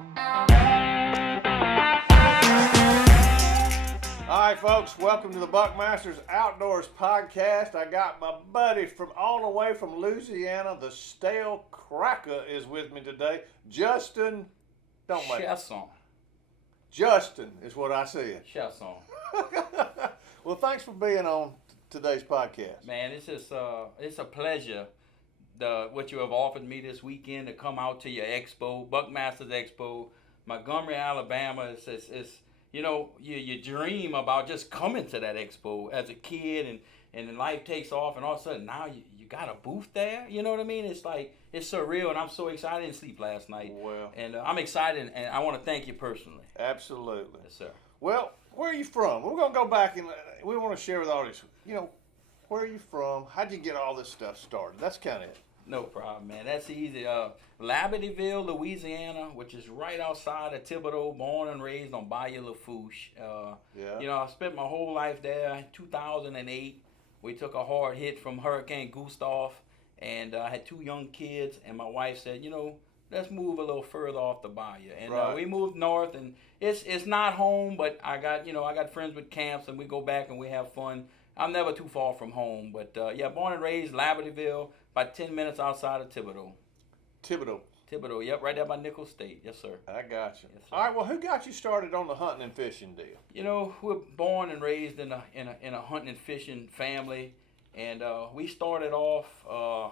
All right, folks, welcome to the Buckmasters Outdoors Podcast. I got my buddy from all the way from Louisiana, the Stale Kracker, is with me today. Justin, don't make Chasson. Justin is what I said. Chasson. Well, thanks for being on today's podcast. Man, it's just it's a pleasure. What you have offered me this weekend to come out to your expo, Buckmasters Expo, Montgomery, Alabama. It's you know, you dream about just coming to that expo as a kid, and then life takes off, and all of a sudden now you got a booth there. You know what I mean? It's like, it's surreal, and I'm so excited. I didn't sleep last night. Well, and I'm excited, and I want to thank you personally. Absolutely. Yes, sir. Well, where are you from? We're going to go back and we want to share with all these, where are you from? How'd you get all this stuff started? That's kind of it. No problem, man. That's easy. Labadeville, Louisiana, which is right outside of Thibodaux, born and raised on Bayou Lafourche. Yeah. You know, I spent my whole life there. In 2008, we took a hard hit from Hurricane Gustav, and I had 2 young kids, and my wife said, let's move a little further off the bayou. And Right. We moved north, and it's not home, but I got friends with camps, and we go back and we have fun. I'm never too far from home, but born and raised Labadeville, about 10 minutes outside of Thibodaux. Thibodaux, yep, right there by Nicholls State. Yes, sir. I got you. Yes, sir. All right, well, who got you started on the hunting and fishing deal? You know, we're born and raised in a hunting and fishing family, and we started off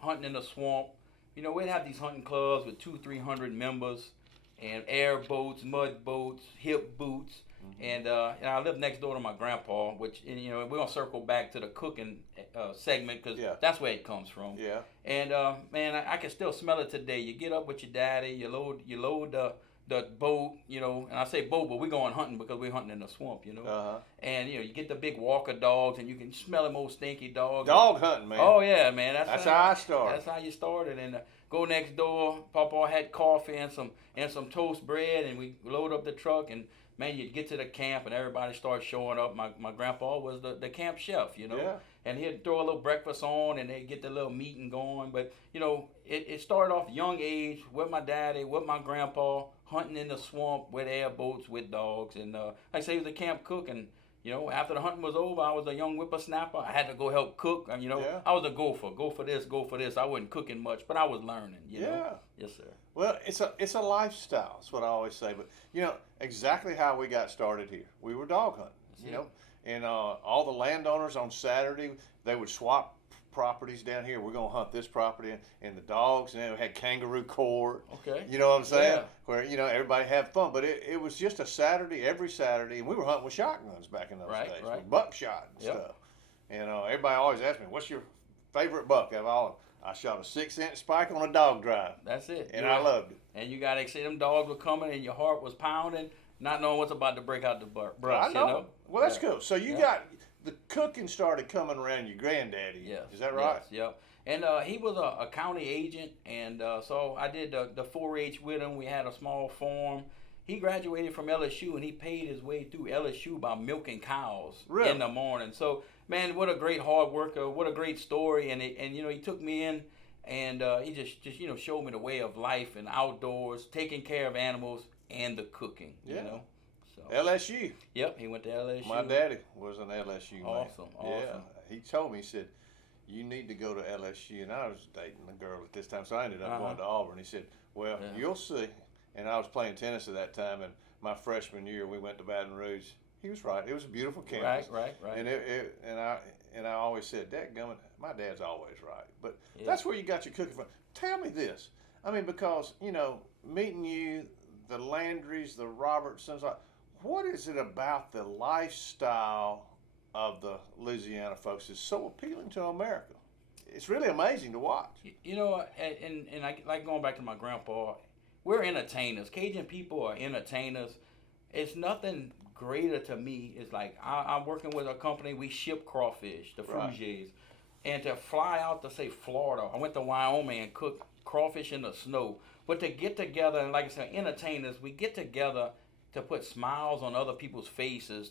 hunting in the swamp. You know, we'd have these hunting clubs with 200-300 members, and air boats, mud boats, hip boots. And I live next door to my grandpa, which, we're going to circle back to the cooking segment, because that's where it comes from. Yeah. And, man, I can still smell it today. You get up with your daddy, you load the boat, and I say boat, but we're going hunting because we're hunting in the swamp, Uh-huh. And, you get the big walker dogs, and you can smell them old stinky dogs. Dog hunting, man. Oh, yeah, man. That's how I started. That's how you started. And go next door, Papa had coffee and some toast bread, and we load up the truck, and man, you'd get to the camp and everybody starts showing up. My grandpa was the camp chef, Yeah. and he'd throw a little breakfast on and they'd get the little meeting going. But, it started off young age with my daddy, with my grandpa, hunting in the swamp with airboats, with dogs. And like I say, he was a camp cook. And, after the hunting was over, I was a young whippersnapper. I had to go help cook. And, Yeah. I was a gopher. Go for this. I wasn't cooking much, but I was learning, Yeah. Yes, sir. Well, it's a lifestyle. That's what I always say. But exactly how we got started here. We were dog hunting. And all the landowners on Saturday, they would swap properties down here. We're gonna hunt this property, and the dogs. And we had kangaroo court. Okay. You know what I'm saying? Yeah. Where everybody had fun. But it was just a Saturday, every Saturday, and we were hunting with shotguns back in those days, Right. with buckshot and Yep. stuff. And everybody always asked me, "What's your favorite buck?" I shot a 6-inch spike on a dog drive. That's it. And I loved it. And you got to see them dogs were coming and your heart was pounding, not knowing what's about to break out the brush, I know. Well, that's cool. So you Yeah. got the cooking started coming around your granddaddy. Yes. Is that right? Yes, yep. And he was a county agent, and so I did the 4-H with him. We had a small farm. He graduated from LSU, and he paid his way through LSU by milking cows Really? in the morning. So, man, what a great hard worker. What a great story. And he took me in, and he just showed me the way of life and outdoors, taking care of animals and the cooking. Yeah. So, LSU. yep, he went to LSU. My daddy was an LSU man. Awesome. Yeah. He told me, he said, "You need to go to LSU." And I was dating a girl at this time, so I ended up going to Auburn. He said, "Well, you'll see." And I was playing tennis at that time, and my freshman year we went to Baton Rouge. He was right. It was a beautiful campus. Right. And I always said, "Dadgummit, my dad's always right." But that's where you got your cooking from. Tell me this. I mean, because meeting you, the Landrys, the Robertsons, what is it about the lifestyle of the Louisiana folks is so appealing to America? It's really amazing to watch. And I like going back to my grandpa. We're entertainers. Cajun people are entertainers. It's nothing greater to me. It's like I'm working with a company. We ship crawfish, the frugiers, and to fly out to say Florida. I went to Wyoming and cooked crawfish in the snow. But to get together and, like I said, entertainers, we get together to put smiles on other people's faces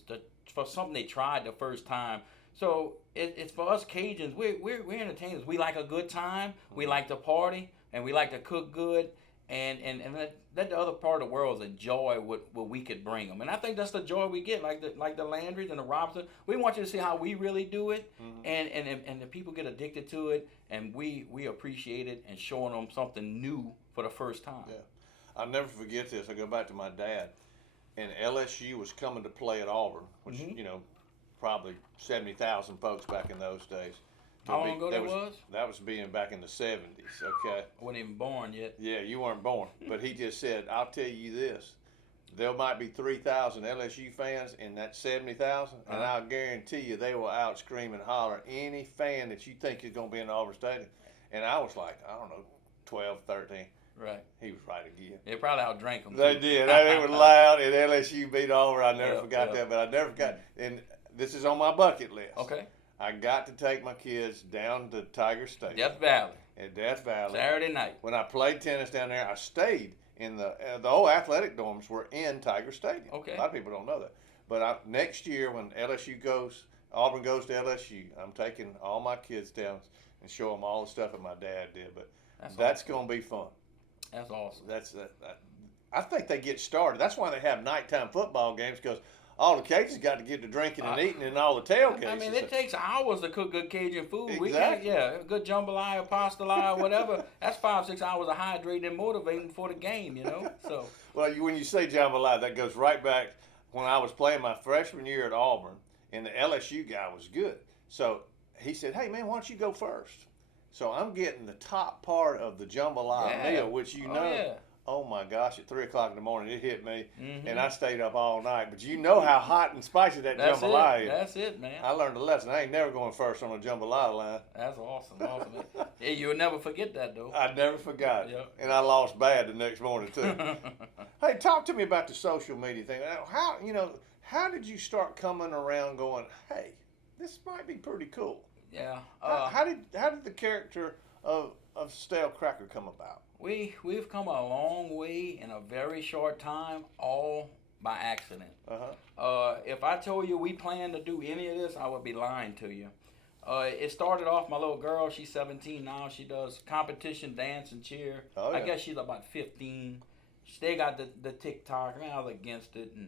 for something they tried the first time. So it's for us Cajuns. We're entertainers. We like a good time. We like to party, and we like to cook good. and let the other part of the world enjoy what we could bring them. And I think that's the joy we get, like the Landrys and the Robinson. We want you to see how we really do it, and the people get addicted to it, and we appreciate it and showing them something new for the first time. Yeah, I'll never forget this. I go back to my dad, and LSU was coming to play at Auburn, which probably 70,000 folks back in those days. How long ago that was? That was being back in the 70s, okay? I wasn't even born yet. Yeah, you weren't born. But he just said, I'll tell you this. There might be 3,000 LSU fans in that 70,000, and I'll guarantee you they will out scream and holler any fan that you think is going to be in the Auburn Stadium. And I was like, I don't know, 12, 13. Right. He was right again. They probably outdrank them. They did. They were loud, and LSU beat Auburn. I never forgot that, but I never forgot. And this is on my bucket list. Okay. I got to take my kids down to Tiger Stadium. Death Valley. At Death Valley. Saturday night. When I played tennis down there, I stayed in the old athletic dorms were in Tiger Stadium. Okay. A lot of people don't know that. But next year when Auburn goes to LSU, I'm taking all my kids down and show them all the stuff that my dad did. But that's awesome. going to be fun. That's awesome. I think they get started. That's why they have nighttime football games, because all the Cajuns got to get to drinking and eating and all the tailgates. I mean, it takes hours to cook good Cajun food. Exactly. Good jambalaya, pasta, whatever. That's 5-6 hours of hydrating and motivating before the game, So. Well, when you say jambalaya, that goes right back when I was playing my freshman year at Auburn, and the LSU guy was good. So he said, hey, man, why don't you go first? So I'm getting the top part of the jambalaya meal, which oh my gosh, at 3 o'clock in the morning, it hit me, and I stayed up all night. But you know how hot and spicy that jambalaya is. That's it, man. I learned a lesson. I ain't never going first on a jambalaya line. That's awesome. Yeah, you'll never forget that, though. I never forgot. Yep. And I lost bad the next morning, too. Hey, talk to me about the social media thing. How did you start coming around going, hey, this might be pretty cool? Yeah. How did the character of Stale Kracker come about? We've come a long way in a very short time, all by accident. If I told you we plan to do any of this, I would be lying to you. It started off, my little girl, she's 17 now. She does competition dance and cheer. Oh, yeah. I guess she's about 15. They got the TikTok. I mean, I was against it, and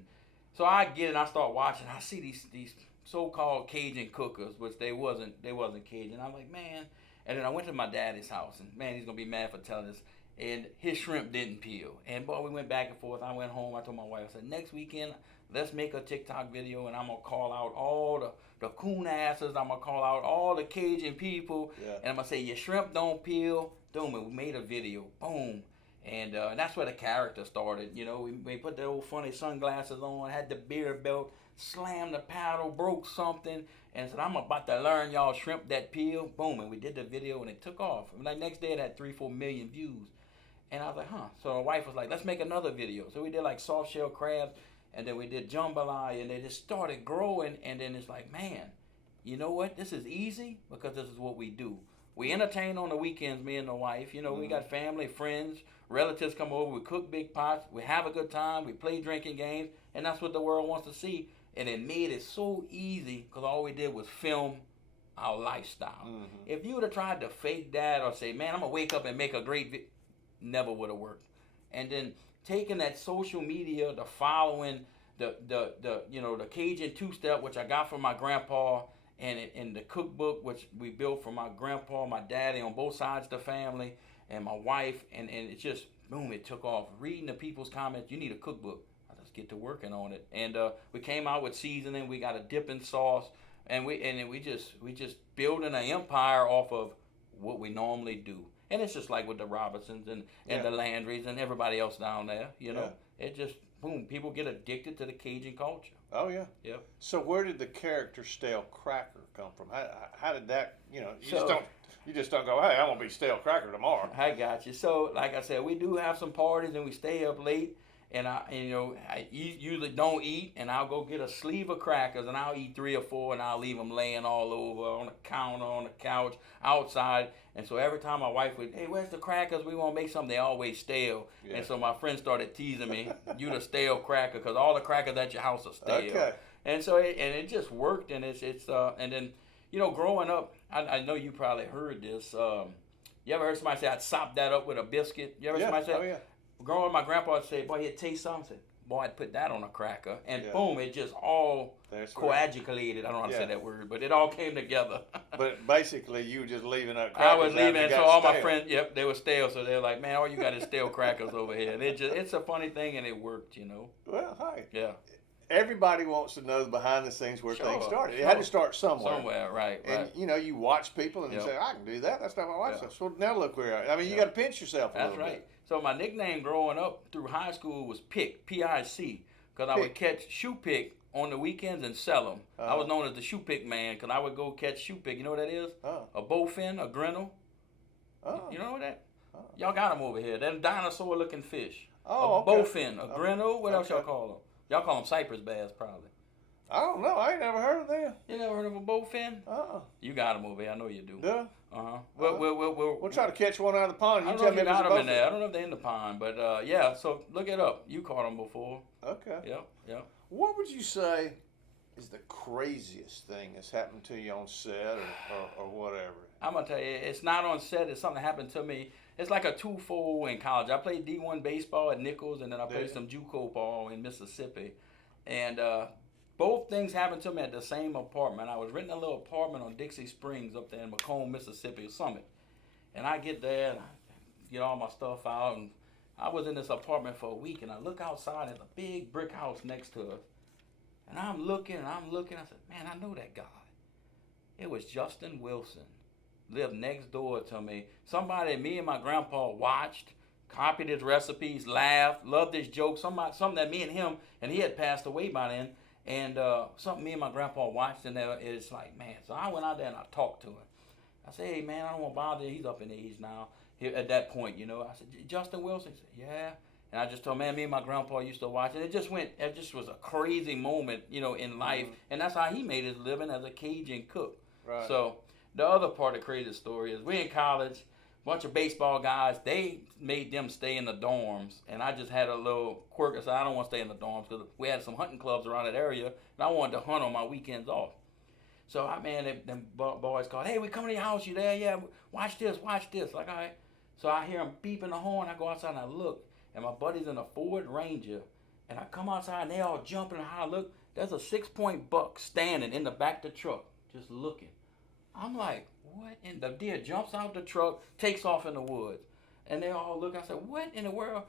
so I get it. I start watching. I see these so-called Cajun cookers, which they wasn't Cajun. I'm like, man. And then I went to my daddy's house, and man, he's gonna be mad for telling this. And his shrimp didn't peel. And boy, we went back and forth. I went home. I told my wife, I said, next weekend, let's make a TikTok video, and I'm gonna call out all the coon asses. I'm gonna call out all the Cajun people, and I'm gonna say your shrimp don't peel. Boom, and we made a video. Boom. And that's where the character started. We put the old funny sunglasses on, had the beer belt, slammed the paddle, broke something, and said, I'm about to learn y'all shrimp that peel. Boom, and we did the video, and it took off. And like next day, it had 3-4 million views. And I was like, So my wife was like, let's make another video. So we did like soft shell crabs, and then we did jambalaya, and they just started growing. And then it's like, man, you know what? This is easy because this is what we do. We entertain on the weekends, me and the wife. We got family, friends, relatives come over. We cook big pots. We have a good time. We play drinking games. And that's what the world wants to see. And it made it so easy because all we did was film our lifestyle. If you would have tried to fake that or say, man, I'm going to wake up and make a great video, never would have worked. And then taking that social media, the following, the Cajun two-step, which I got from my grandpa, and the cookbook, which we built for my grandpa, my daddy, on both sides of the family, and my wife, and it just, boom, it took off. Reading the people's comments, you need a cookbook. Let's get to working on it. And we came out with seasoning. We got a dipping sauce, and we just building an empire off of what we normally do. And it's just like with the Robinsons and the Landrys and everybody else down there, It just, boom, people get addicted to the Cajun culture. Oh, yeah. Yep. So where did the character Stale Kracker come from? How did that, you just don't go, hey, I'm going to be Stale Kracker tomorrow. I got you. So, like I said, we do have some parties and we stay up late. And I usually don't eat, and I'll go get a sleeve of crackers, and I'll eat 3 or 4, and I'll leave them laying all over on the counter, on the couch, outside. And so every time my wife would, hey, where's the crackers? We want to make something. They always stale. Yeah. And so my friends started teasing me, you the stale cracker, because all the crackers at your house are stale. Okay. And so it just worked, and and then growing up, I know you probably heard this. You ever heard somebody say, I'd sop that up with a biscuit? You ever heard somebody say? Oh, yeah. growing up, my grandpa would say, boy, he'd taste something. I said, boy, I'd put that on a cracker. And Yeah. boom, it just all That's right. coagulated. I don't know how to say that word, but it all came together. But basically, you were just leaving out I crackers. was leaving, after and you so got all my stale. friends, yep, they were stale. So they're like, man, all you got is stale crackers over here. And it's a funny thing, and it worked, you know. Well, hey. Yeah. Everybody wants to know the behind the scenes where Sure, things started. It sure. had to start somewhere. Somewhere, right, And right. you know, you watch people and you Yep. say, "I can do that. That's not my wife's Yeah. stuff." So now look where I mean, you Yeah. got to pinch yourself a That's little right. bit. So my nickname growing up through high school was Pick, P-I-C, because I would catch shoe pick on the weekends and sell them. I was known as the shoe pick man because I would go catch shoe pick. You know what that is? A bowfin, a grinnell. You know what that? Y'all got them over here. They're dinosaur-looking fish. Oh, a okay. bowfin, a grinnell. What else y'all Okay. call them? Y'all call them cypress bass, probably. I don't know. I ain't never heard of them. You never heard of a bowfin? You got them over here. I know you do. Duh. We'll try to catch one out of the pond. I You don't know tell if me you if it's got a them in bowfin. there. I don't know if they're in the pond, but yeah. So look it up. You caught them before. Okay. Yep. What would you say is the craziest thing that's happened to you on set or whatever? I'm gonna tell you, it's not on set. It's something that happened to me. It's like a twofold in college. I played D1 baseball at Nichols, and then I played some JUCO ball in Mississippi. And both things happened to me at the same apartment. I was renting a little apartment on Dixie Springs up there in Macomb, Mississippi, Summit. And I get there and I get all my stuff out, and I was in this apartment for a week, and I look outside at a big brick house next to us. And I'm looking. I said, man, I know that guy. It was Justin Wilson. Lived next door to me. Somebody me and my grandpa watched, copied his recipes, laughed, loved his jokes. Something that me and him, and he had passed away by then, and something me and my grandpa watched, and it's like, man. So I went out there and I talked to him. I said, hey man, I don't want to bother you. He's up in age now. At that point, you know, I said, Justin Wilson? He said, yeah. And I just told him, man, me and my grandpa used to watch, and it just was a crazy moment, you know, in life, and that's how he made his living as a Cajun cook. Right. So the other part of the crazy story is we in college, bunch of baseball guys, they made them stay in the dorms, and I just had a little quirk. I said, I don't want to stay in the dorms because we had some hunting clubs around that area, and I wanted to hunt on my weekends off. So them boys called, hey, we coming to your house, you there? Yeah, watch this. Like, all right. So I hear them beeping the horn. I go outside and I look, and my buddy's in a Ford Ranger, and I come outside and they all jumping, and I look, there's a 6-point buck standing in the back of the truck, just looking. I'm like, what? And the deer jumps out the truck, takes off in the woods. And they all look. I said, what in the world?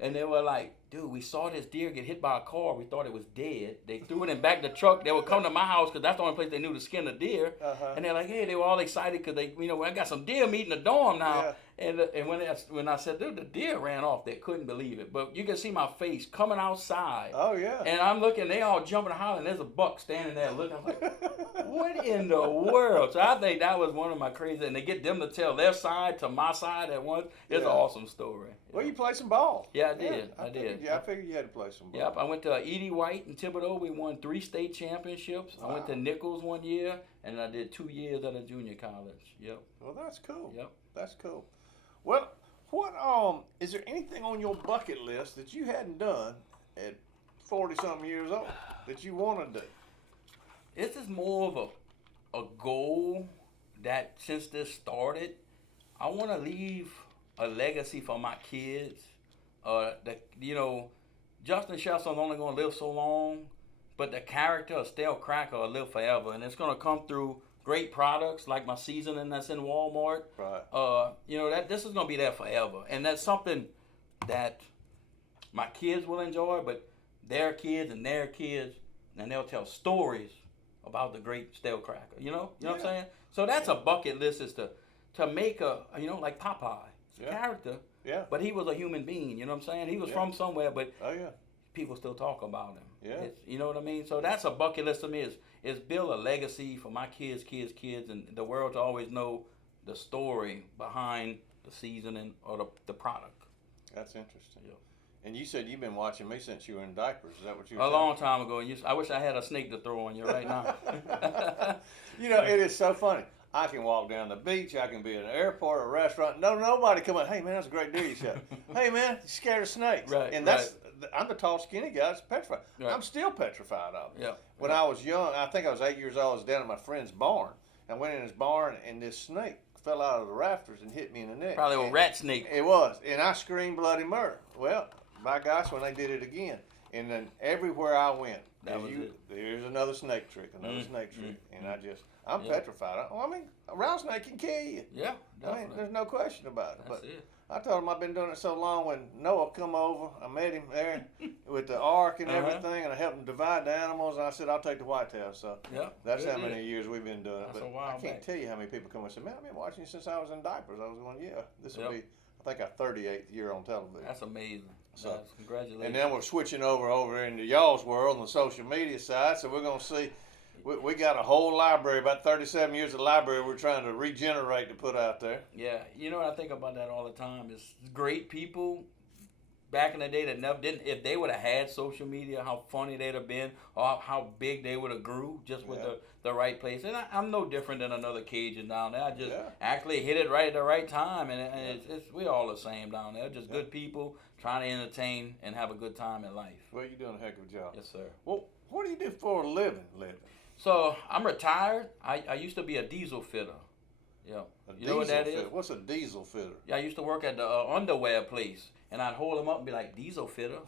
And they were like, dude, we saw this deer get hit by a car. We thought it was dead. They threw it in back of the truck. They would come to my house because that's the only place they knew to skin a deer. And they're like, hey, they were all excited because they, you know, I got some deer meat in the dorm now. Yeah. And when I said, dude, the deer ran off, they couldn't believe it. But you can see my face coming outside. Oh, yeah. And I'm looking, they all jumping and hollering. There's a buck standing there looking. I'm like, what in the world? So I think that was one of my crazy. And to get them to tell their side to my side at once, it's an awesome story. Well, you played some ball. Yeah, I did. Yeah, I figured you had to play some ball. Yep, I went to Edie White in Thibodeau. We won 3 state championships. Wow. I went to Nichols one year, and I did 2 years at a junior college. Yep. Well, that's cool. Yep. That's cool. Well, what is there anything on your bucket list that you hadn't done at 40-something years old that you want to do? This is more of a goal that since this started, I want to leave a legacy for my kids. Justin Shelson's only going to live so long, but the character of Stale Kracker will live forever, and it's going to come through great products like my seasoning that's in Walmart. Right. This is going to be there forever, and that's something that my kids will enjoy, but their kids and their kids, and they'll tell stories about the great Stale Kracker. You know what I'm saying? So that's a bucket list, is to make like Popeye. It's a character. Yeah. But he was a human being, you know what I'm saying? He was from somewhere, but people still talk about him. Yeah. You know what I mean? So that's a bucket list to me, is build a legacy for my kids, and the world to always know the story behind the seasoning or the product. That's interesting. Yeah. And you said you've been watching me since you were in diapers. Is that what you were A saying? long time ago. And I wish I had a snake to throw on you right now. It is so funny. I can walk down the beach. I can be at an airport or a restaurant. Nobody come up. Hey man, that's a great deer you shot. Hey man, you scared of snakes. Right. And I'm the tall, skinny guy that's petrified. Right. I'm still petrified of them. Yeah. When I was young, I think I was 8 years old. I was down at my friend's barn. I went in his barn and this snake fell out of the rafters and hit me in the neck. Probably a And rat snake. It was, and I screamed bloody murder. Well, by gosh, when they did it again, and then everywhere I went, there's another snake trick, and I'm petrified. I mean, a rattlesnake can kill you. Yeah, definitely. I mean, there's no question about it. That's But it. I told him I've been doing it so long. When Noah come over, I met him there with the ark and everything, and I helped him divide the animals. And I said, I'll take the whitetail. So that's how many years we've been doing it. That's But I can't tell you how many people come and say, man, I've been watching you since I was in diapers. I was going, yeah, this will be, I think, our 38th year on television. That's amazing. So, congratulations. And then we're switching over into y'all's world on the social media side. So we're going to see. We got a whole library, about 37 years of library we're trying to regenerate to put out there. Yeah, you know what I think about that all the time is great people back in the day that never didn't, if they would have had social media, how funny they'd have been or how big they would have grew just with the right place. And I'm no different than another Cajun down there. I just actually hit it right at the right time, and it's we all the same down there. Just good people trying to entertain and have a good time in life. Well, you're doing a heck of a job. Yes, sir. Well, what do you do for a living? So I'm retired. I used to be a diesel fitter. Yeah. You know what that is? What's a diesel fitter? Yeah, I used to work at the underwear place, and I'd hold them up and be like, diesel fitter.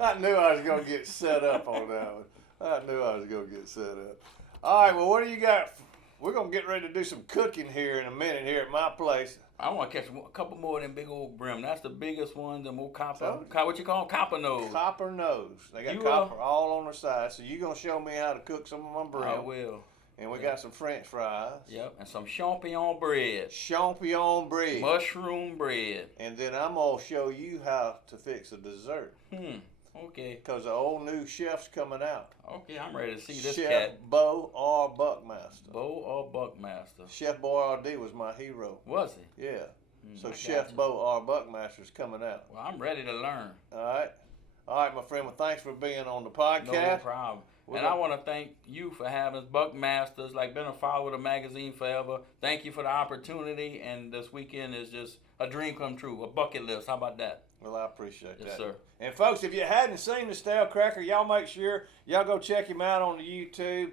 I knew I was going to get set up on that one. All right, well, what do you got? We're going to get ready to do some cooking here in a minute here at my place. I want to catch a couple more of them big old brim. That's the biggest ones, the more copper. What you call them? Copper nose. Copper nose. They got copper all on their side. So you're going to show me how to cook some of my brim. I will. And we got some French fries. Yep, and some champignon bread. Champignon bread. Mushroom bread. And then I'm going to show you how to fix a dessert. Okay. Because the old new chef's coming out. Okay, I'm ready to see this Chef cat. Bo or Buckmaster. Bo or Buckmaster. Chef Boyardee was my hero. Was he? Yeah. So Chef Bo or Buckmaster's coming out. Well, I'm ready to learn. All right, my friend. Well, thanks for being on the podcast. No problem. I want to thank you for having us, Buckmasters. Like, been a follower of the magazine forever. Thank you for the opportunity, and this weekend is just a dream come true, a bucket list. How about that? Well, I appreciate that. Yes, sir. And folks, if you hadn't seen the Stale Kracker, y'all make sure y'all go check him out on the YouTube.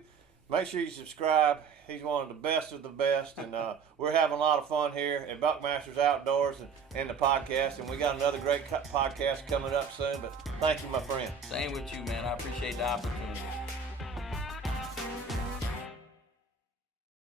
Make sure you subscribe. He's one of the best, and we're having a lot of fun here at Buckmasters Outdoors and the podcast. And we got another great podcast coming up soon. But thank you, my friend. Same with you, man. I appreciate the opportunity.